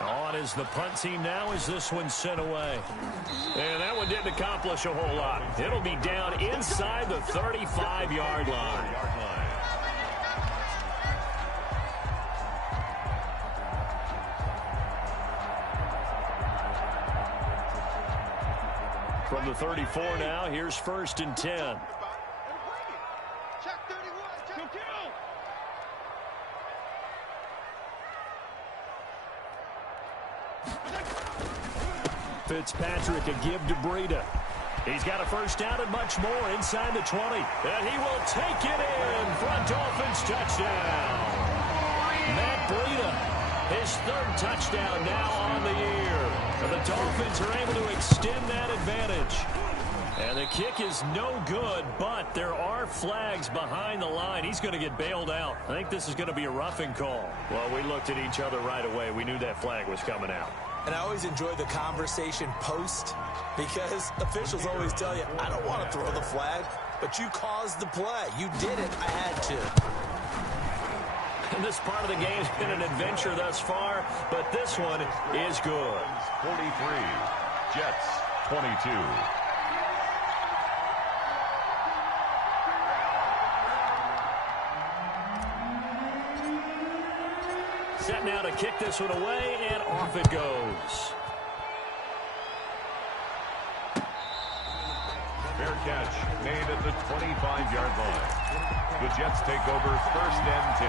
On is the punt team now as this one's sent away. And that one didn't accomplish a whole lot. It'll be down inside the 35-yard line. From the 34 now, here's 1st and 10. Fitzpatrick a give to Breida. He's got a first down and much more inside the 20. And he will take it in. Front Dolphins touchdown. Matt Breida, his 3rd touchdown now on the year. And the Dolphins are able to extend that advantage. And the kick is no good, but there are flags behind the line. He's going to get bailed out. I think this is going to be a roughing call. Well, we looked at each other right away. We knew that flag was coming out. And I always enjoy the conversation post because officials always tell you, I don't want to throw the flag, but you caused the play. You did it. I had to. And this part of the game has been an adventure thus far, but this one is good. 43, Jets 22. Set now to kick this one away, and off it goes. Fair catch made at the 25-yard line. The Jets take over 1st and 10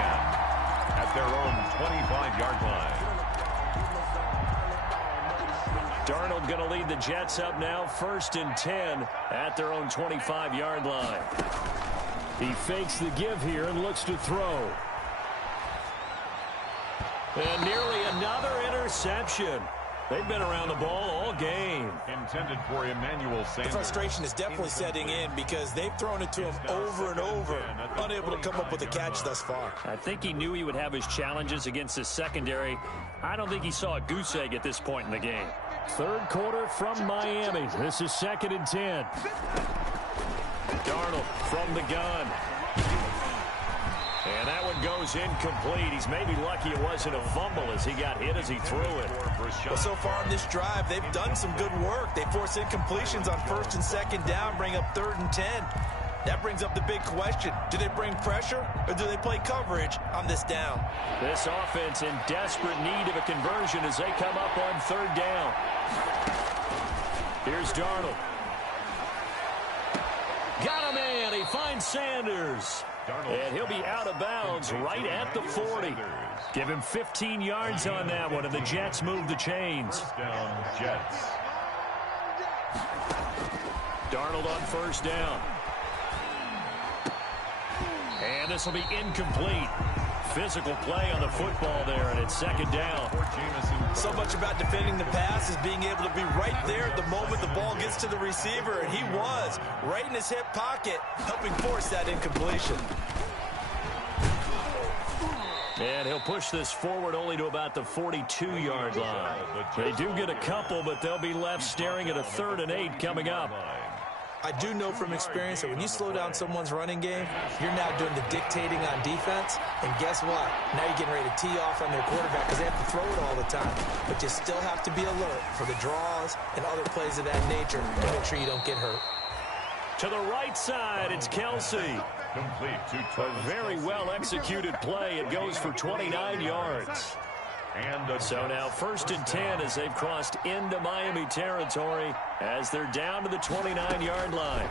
at their own 25-yard line. Darnold going to lead the Jets up now, 1st and 10 at their own 25-yard line. He fakes the give here and looks to throw. And nearly another interception. They've been around the ball all game. Intended for Emmanuel Sanders. The frustration is definitely setting in because they've thrown it to him over and over, unable to come up with a catch thus far. I think he knew he would have his challenges against his secondary. I don't think he saw a goose egg at this point in the game. 3rd quarter from Miami. This is 2nd and 10. Darnold from the gun. And that one goes incomplete. He's maybe lucky it wasn't a fumble as he got hit as he threw it. Well, so far on this drive, they've done some good work. They force incompletions on 1st and 2nd down, bring up 3rd and 10. That brings up the big question. Do they bring pressure or do they play coverage on this down? This offense in desperate need of a conversion as they come up on 3rd down. Here's Darnold. Got him in. He finds Sanders. And he'll be out of bounds right at the 40. Give him 15 yards on that one, and the Jets move the chains. First down, Jets. Darnold on 1st down. And this will be incomplete. Physical play on the football there, and it's 2nd down. So much about defending the pass is being able to be right there at the moment the ball gets to the receiver, and he was right in his hip pocket, helping force that incompletion. And he'll push this forward only to about the 42-yard line. They do get a couple, but they'll be left staring at a 3rd and 8 coming up. I do know from experience that when you slow down someone's running game, you're now doing the dictating on defense. And guess what? Now you're getting ready to tee off on their quarterback because they have to throw it all the time. But you still have to be alert for the draws and other plays of that nature to make sure you don't get hurt. To the right side, it's Kelsey. Complete to A very well-executed play. It goes for 29 yards. And so now 1st and 10 as they've crossed into Miami territory as they're down to the 29-yard line.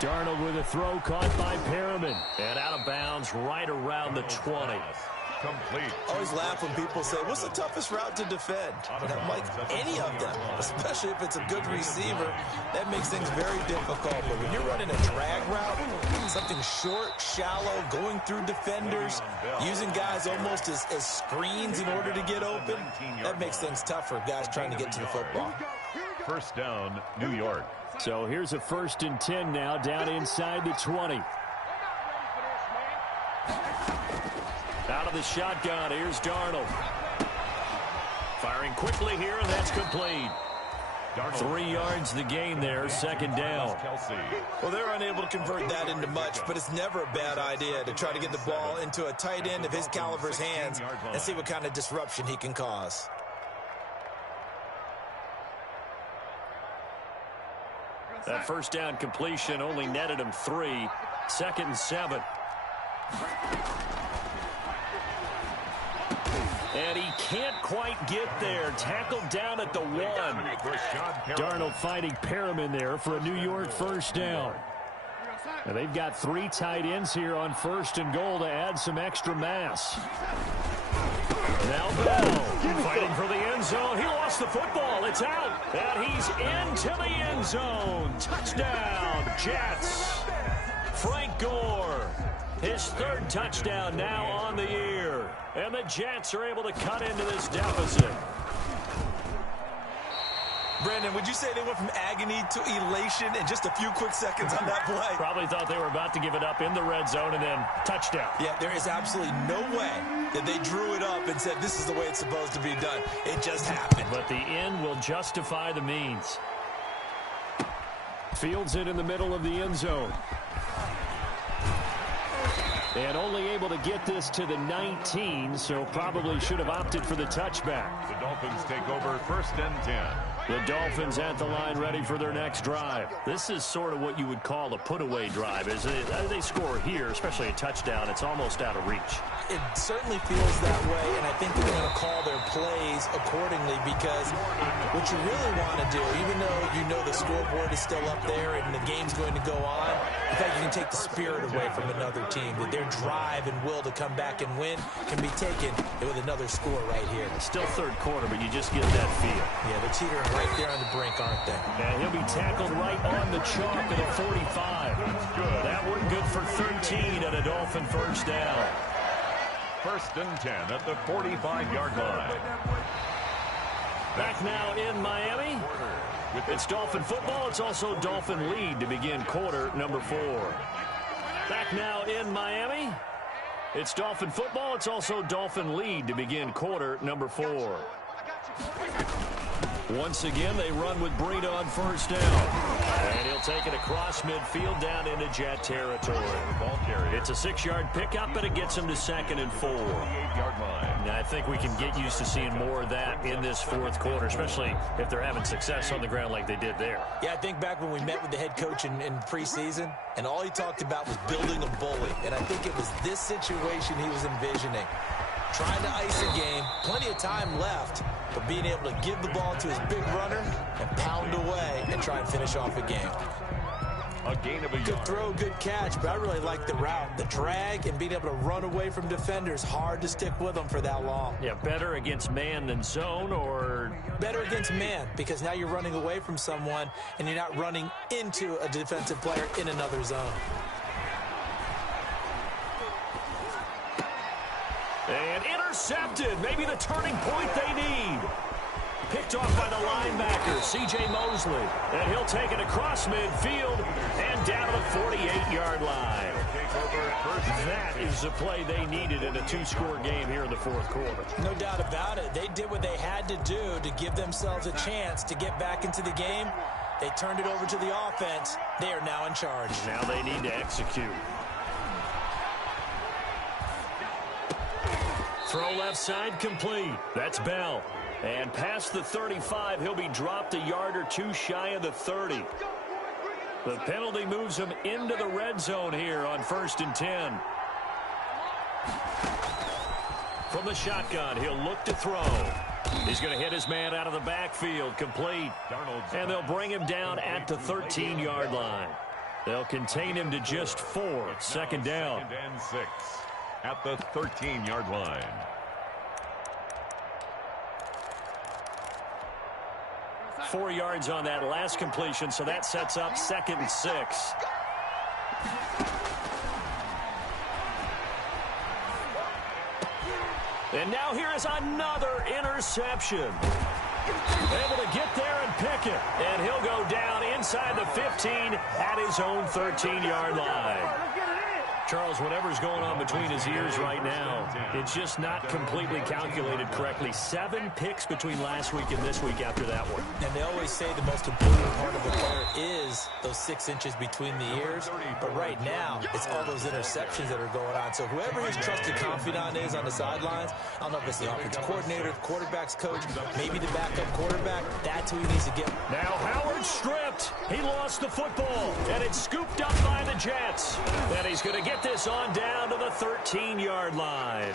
Darnold with a throw caught by Perriman. And out of bounds right around the 20. complete. I always laugh when people say, what's the toughest route to defend? And I'm like, any of them, especially if it's a good receiver, that makes things very difficult. But when you're running a drag route, something short, shallow, going through defenders, using guys almost as screens in order to get open, that makes things tough for guys trying to get to the football. First down, New York. So here's a 1st and 10 now, down inside the 20. Out of the shotgun, here's Darnold. Firing quickly here, and that's complete. 3 yards the gain there, 2nd down. Well, they're unable to convert that into much, but it's never a bad idea to try to get the ball into a tight end of his caliber's hands and see what kind of disruption he can cause. That 1st down completion only netted him 3. 2nd and 7. And he can't quite get there. Tackled down at the 1. Darnold finding Perriman there for a New York 1st down. And they've got 3 tight ends here on 1st and goal to add some extra mass. Now Bell fighting for the end zone. He lost the football. It's out. And he's into the end zone. Touchdown, Jets. Frank Gore. His 3rd touchdown now on the year. And the Jets are able to cut into this deficit. Brandon, would you say they went from agony to elation in just a few quick seconds on that play? Probably thought they were about to give it up in the red zone and then touchdown. Yeah, there is absolutely no way that they drew it up and said this is the way it's supposed to be done. It just happened. But the end will justify the means. Fields it in the middle of the end zone. And only able to get this to the 19, so probably should have opted for the touchback. The Dolphins take over 1st and 10. The Dolphins at the line ready for their next drive. This is sort of what you would call a put-away drive. As they score here, especially a touchdown, it's almost out of reach. It certainly feels that way, and I think they're going to call their plays accordingly because what you really want to do, even though you know the scoreboard is still up there and the game's going to go on, in fact, you can take the spirit away from another team, that their drive and will to come back and win can be taken with another score right here. It's still 3rd quarter, but you just get that feel. Yeah, they're teetering right there on the brink, aren't they? And he'll be tackled right on the chalk at a 45. That one good for 13 and a Dolphin 1st down. 1st and 10 at the 45-yard line. Back now in Miami. It's Dolphin football. It's also Dolphin lead to begin quarter number 4. Back now in Miami. It's Dolphin football. It's also Dolphin lead to begin quarter number 4. Once again, they run with Breida on 1st down. And he'll take it across midfield down into Jet territory. It's a 6-yard pickup, and it gets him to 2nd and 4. And I think we can get used to seeing more of that in this 4th quarter, especially if they're having success on the ground like they did there. Yeah, I think back when we met with the head coach in preseason, and all he talked about was building a bully. And I think it was this situation he was envisioning. Trying to ice a game, plenty of time left, but being able to give the ball to his big runner and pound away and try and finish off a game. A gain of a yard. Good throw, good catch, but I really like the route. The drag and being able to run away from defenders, hard to stick with them for that long. Yeah, better against man than zone, or? Better against man, because now you're running away from someone and you're not running into a defensive player in another zone. And intercepted. Maybe the turning point they need. Picked off by the linebacker, C.J. Mosley. And he'll take it across midfield and down to the 48-yard line. That is the play they needed in a 2-score game here in the 4th quarter. No doubt about it. They did what they had to do to give themselves a chance to get back into the game. They turned it over to the offense. They are now in charge. Now they need to execute. Throw left side complete. That's Bell. And past the 35, he'll be dropped a yard or 2 shy of the 30. The penalty moves him into the red zone here on 1st and 10. From the shotgun, he'll look to throw. He's going to hit his man out of the backfield, complete. And they'll bring him down at the 13-yard line. They'll contain him to just 4. 2nd down. 2nd and 6 at the 13-yard line. Four yards on that last completion, so that sets up 2nd and 6. And now here is another interception. Able to get there and Pickett, and he'll go down inside the 15 at his own 13-yard line. Charles, whatever's going on between his ears right now, it's just not completely calculated correctly. 7 picks between last week and this week after that one. And they always say the most important part of a player is those 6 inches between the ears. But right now, it's all those interceptions that are going on. So whoever his trusted confidant is on the sidelines, I don't know if it's the offensive coordinator, the quarterback's coach, maybe the backup quarterback, that's who he needs to get. Now Howard stripped. He lost the football, and it's scooped up by the Jets. And he's going to get this on down to the 13-yard line.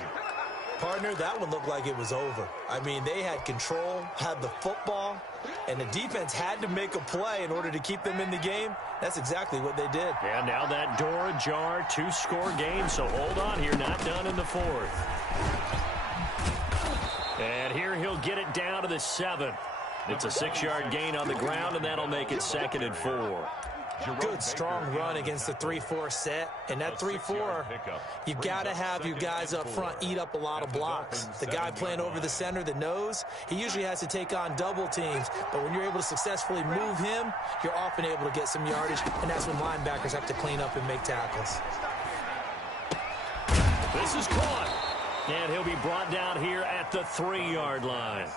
Partner, that one looked like it was over. I mean, they had control, had the football, and the defense had to make a play in order to keep them in the game. That's exactly what they did. And now that door ajar, 2-score game, so hold on here, not done in the 4th. And here he'll get it down to the 7. It's a 6-yard gain on the ground, and that'll make it 2nd and 4. Good, strong run against the 3-4 set. And that 3-4, you got to have your guys up front eat up a lot of blocks. The guy playing over the center, the nose, he usually has to take on double teams. But when you're able to successfully move him, you're often able to get some yardage. And that's when linebackers have to clean up and make tackles. This is caught. And he'll be brought down here at the 3-yard line.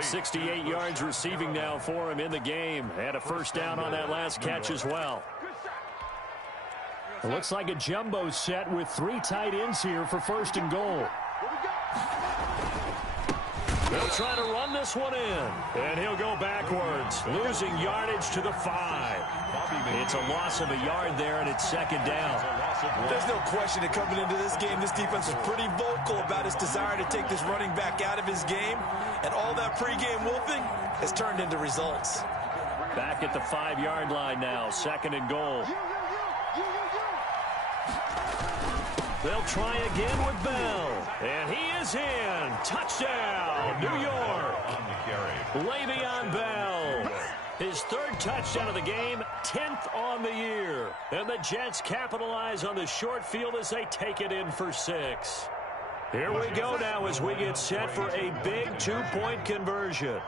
68 yards receiving now for him in the game. Had a first down on that last catch as well. It looks like a jumbo set with 3 tight ends here for 1st and goal. They'll try to run this one in. And he'll go backwards, losing yardage to the 5. It's a loss of a yard there, and it's 2nd down. There's no question that coming into this game, this defense was pretty vocal about its desire to take this running back out of his game. And all that pregame wolfing has turned into results. Back at the 5-yard line now, 2nd and goal. They'll try again with Bell. And he is in. Touchdown, New York. Le'Veon Bell. His 3rd touchdown of the game, 10th on the year. And the Jets capitalize on the short field as they take it in for 6. Here we go now as we get set for a big 2-point conversion.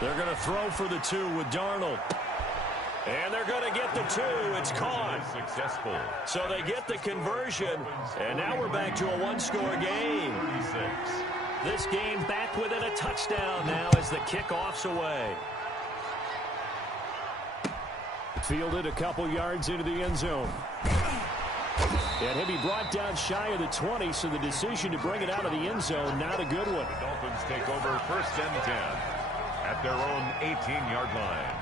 They're going to throw for the 2 with Darnold. And they're going to get the 2. It's caught. Successful. So they get the conversion. And now we're back to a 1-score game. 36. This game back within a touchdown now as the kickoff's away. Fielded a couple yards into the end zone. And he'll be brought down shy of the 20, so the decision to bring it out of the end zone, not a good one. The Dolphins take over 1st and 10 at their own 18-yard line.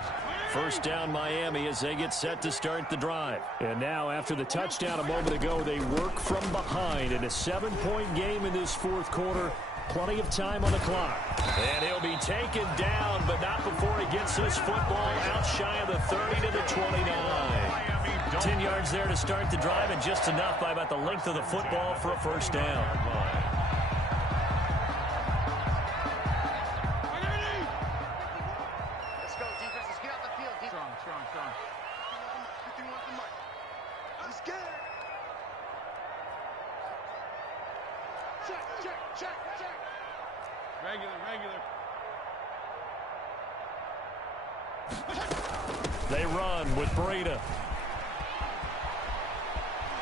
1st down Miami as they get set to start the drive. And now after the touchdown a moment ago, they work from behind in a 7-point game in this 4th quarter. Plenty of time on the clock. And he'll be taken down, but not before he gets this football out shy of the 30 to the 29. 10 yards there to start the drive, and just enough by about the length of the football for a 1st down. Let's go, defense. Let's get out the field. Strong. I'm scared. Check. Regular. They run with Breida.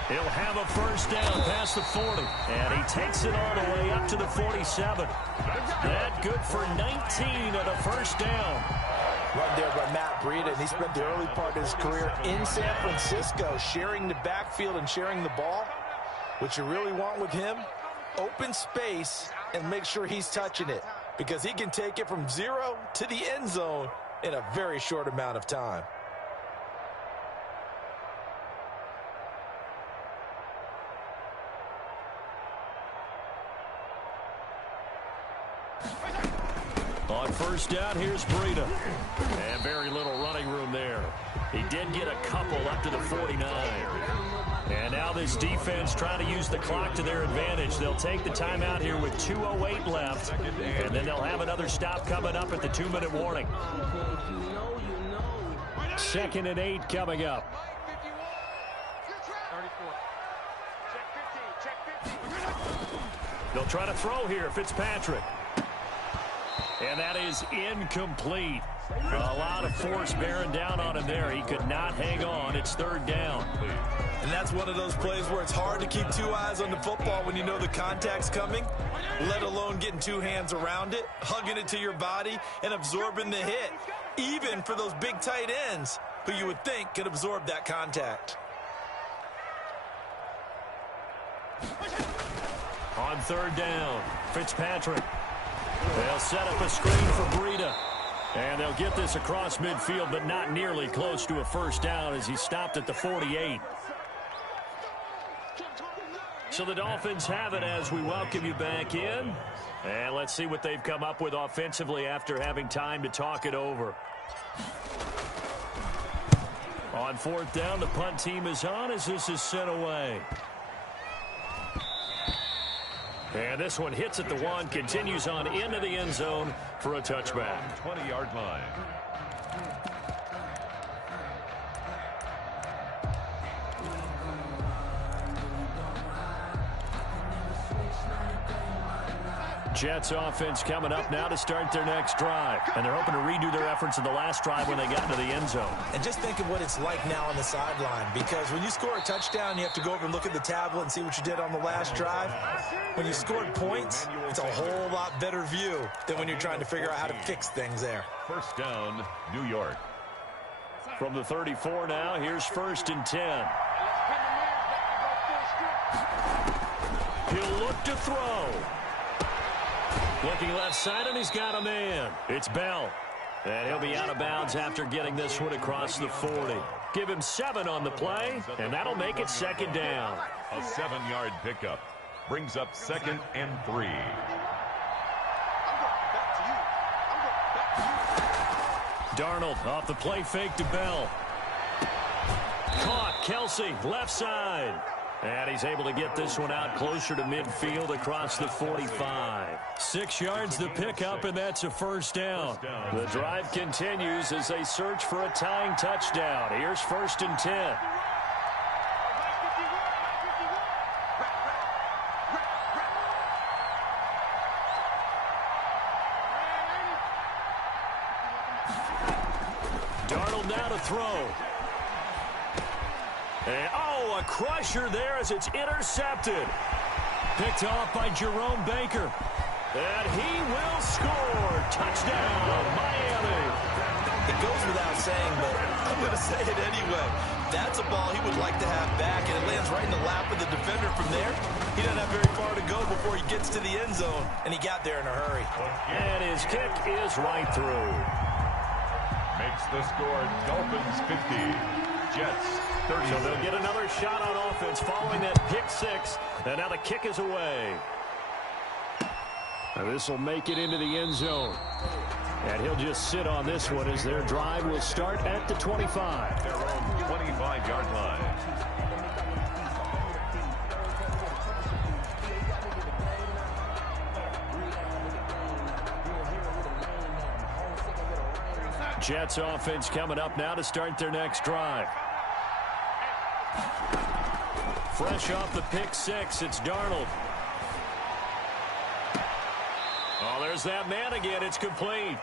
He'll have a 1st down past the 40. And he takes it all the way up to the 47. That good for 19 and a 1st down. Run there by Matt Breida, and he spent the early part of his career in San Francisco sharing the backfield and sharing the ball. What you really want with him, open space and make sure he's touching it, because he can take it from 0 to the end zone in a very short amount of time. On 1st down, here's Breida. And very little running room there. He did get a couple up to the 49. And now this defense trying to use the clock to their advantage. They'll take the timeout here with 2:08 left. And then they'll have another stop coming up at the 2-minute warning. 2nd and 8 coming up. 34. Check 15. They'll try to throw here, Fitzpatrick. And that is incomplete. A lot of force bearing down on him there. He could not hang on. It's third down. And that's one of those plays where it's hard to keep two eyes on the football when you know the contact's coming, let alone getting two hands around it, hugging it to your body, and absorbing the hit, even for those big tight ends who you would think could absorb that contact. On third down, Fitzpatrick. They'll set up a screen for Breida. And they'll get this across midfield, but not nearly close to a first down as he stopped at the 48. So the Dolphins have it as we welcome you back in. And let's see what they've come up with offensively after having time to talk it over. On fourth down, the punt team is on as this is sent away. And this one hits at the one, continues on into the end zone for a touchback. 20-yard line. Jets offense coming up now to start their next drive. And they're hoping to redo their efforts in the last drive when they got into the end zone. And just think of what it's like now on the sideline, because when you score a touchdown, you have to go over and look at the tablet and see what you did on the last drive. When you scored points, it's a whole lot better view than when you're trying to figure out how to fix things there. First down, New York. From the 34 now, here's 1st and 10. He'll look to throw. Looking left side, and he's got a man. It's Bell. And he'll be out of bounds after getting this one across the 40. Give him 7 on the play, and that'll make it second down. A 7-yard pickup brings up 2nd and 3. Darnold off the play fake to Bell. Caught. Kelsey, left side. And he's able to get this one out closer to midfield across the 45. 6 yards the pickup, and that's a first down. The drive continues as they search for a tying touchdown. Here's 1st and 10. Darnold now to throw. And, a crusher there as it's intercepted. Picked off by Jerome Baker. And he will score. Touchdown, Miami. It goes without saying, but I'm going to say it anyway. That's a ball he would like to have back, and it lands right in the lap of the defender from there. He doesn't have very far to go before he gets to the end zone, and he got there in a hurry. And his kick is right through. Makes the score Dolphins 50. Jets 30. So they'll get another shot on offense following that pick 6. And now the kick is away. And this will make it into the end zone. And he'll just sit on this one as their drive will start at the 25. Their own 25-yard line. Jets offense coming up now to start their next drive. Fresh off the pick 6, it's Darnold. Oh, there's that man again. It's complete.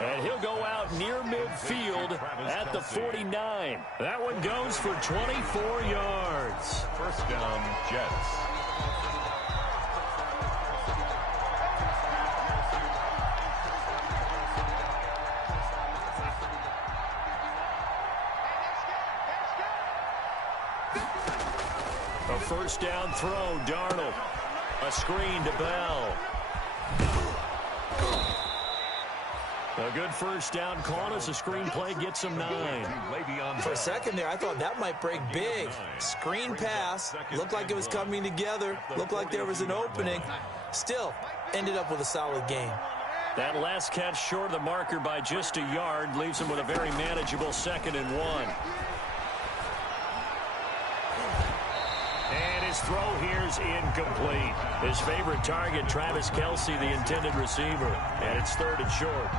And he'll go out near midfield at the 49. That one goes for 24 yards. First down, Jets. A first down throw, Darnold. A screen to Bell. A good first down call as the screenplay gets him 9. For a second there, I thought that might break big. Screen pass. Looked like it was coming together. Looked like there was an opening. Still, ended up with a solid game. That last catch short of the marker by just a yard leaves him with a very manageable 2nd and 1. And his throw here is incomplete. His favorite target, Travis Kelsey, the intended receiver. And it's 3rd and short.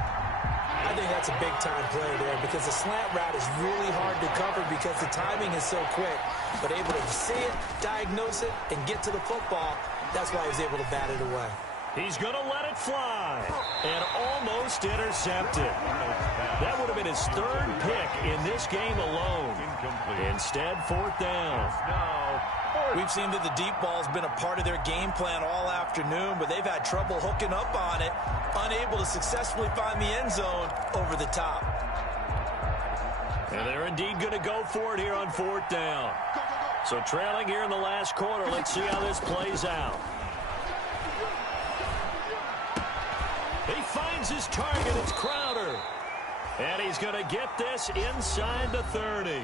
I think that's a big-time play there because the slant route is really hard to cover because the timing is so quick. But able to see it, diagnose it, and get to the football, that's why he was able to bat it away. He's going to let it fly. And almost intercepted. That would have been his third pick in this game alone. Instead, fourth down. We've seen that the deep ball's been a part of their game plan all afternoon, but they've had trouble hooking up on it, unable to successfully find the end zone over the top. And they're indeed going to go for it here on fourth down. So trailing here in the last quarter, let's see how this plays out. He finds his target. It's Crowder. And he's going to get this inside the 30.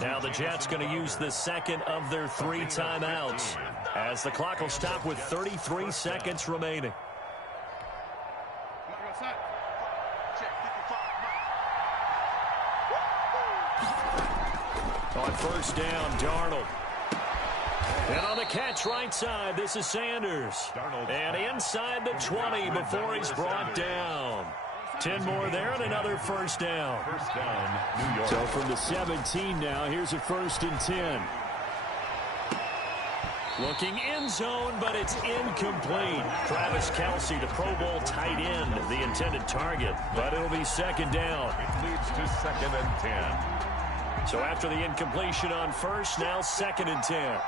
Now the Jets going to use the second of their 3 timeouts as the clock will stop with 33 seconds remaining. On first down, Darnold. And on the catch right side, this is Sanders. And inside the 20 before he's brought down. 10 more there and another first down. First down, New York. So from the 17 now, here's a 1st and 10. Looking end zone, but it's incomplete. Travis Kelce, the Pro Bowl tight end, the intended target. But it'll be second down. It leads to 2nd and 10. So after the incompletion on first, now 2nd and 10.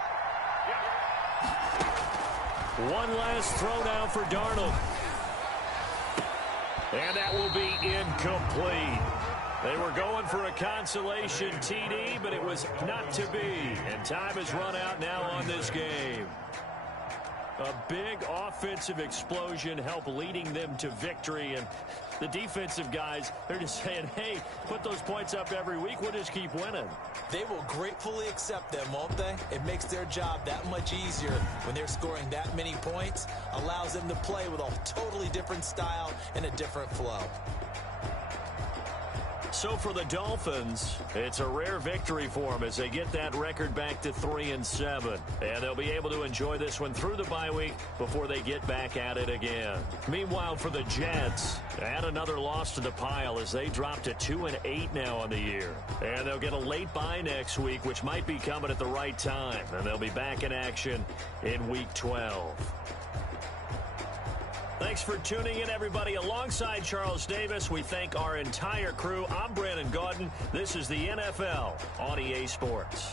One last throw now for Darnold. And that will be incomplete. They were going for a consolation TD, but it was not to be. And time has run out now on this game. A big offensive explosion helped leading them to victory. And the defensive guys, they're just saying, hey, put those points up every week. We'll just keep winning. They will gratefully accept them, won't they? It makes their job that much easier when they're scoring that many points. Allows them to play with a totally different style and a different flow. So for the Dolphins, it's a rare victory for them as they get that record back to 3-7. And they'll be able to enjoy this one through the bye week before they get back at it again. Meanwhile, for the Jets, add another loss to the pile as they drop to 2-8 now on the year. And they'll get a late bye next week, which might be coming at the right time. And they'll be back in action in Week 12. Thanks for tuning in, everybody. Alongside Charles Davis, we thank our entire crew. I'm Brandon Gaudin. This is the NFL on EA Sports.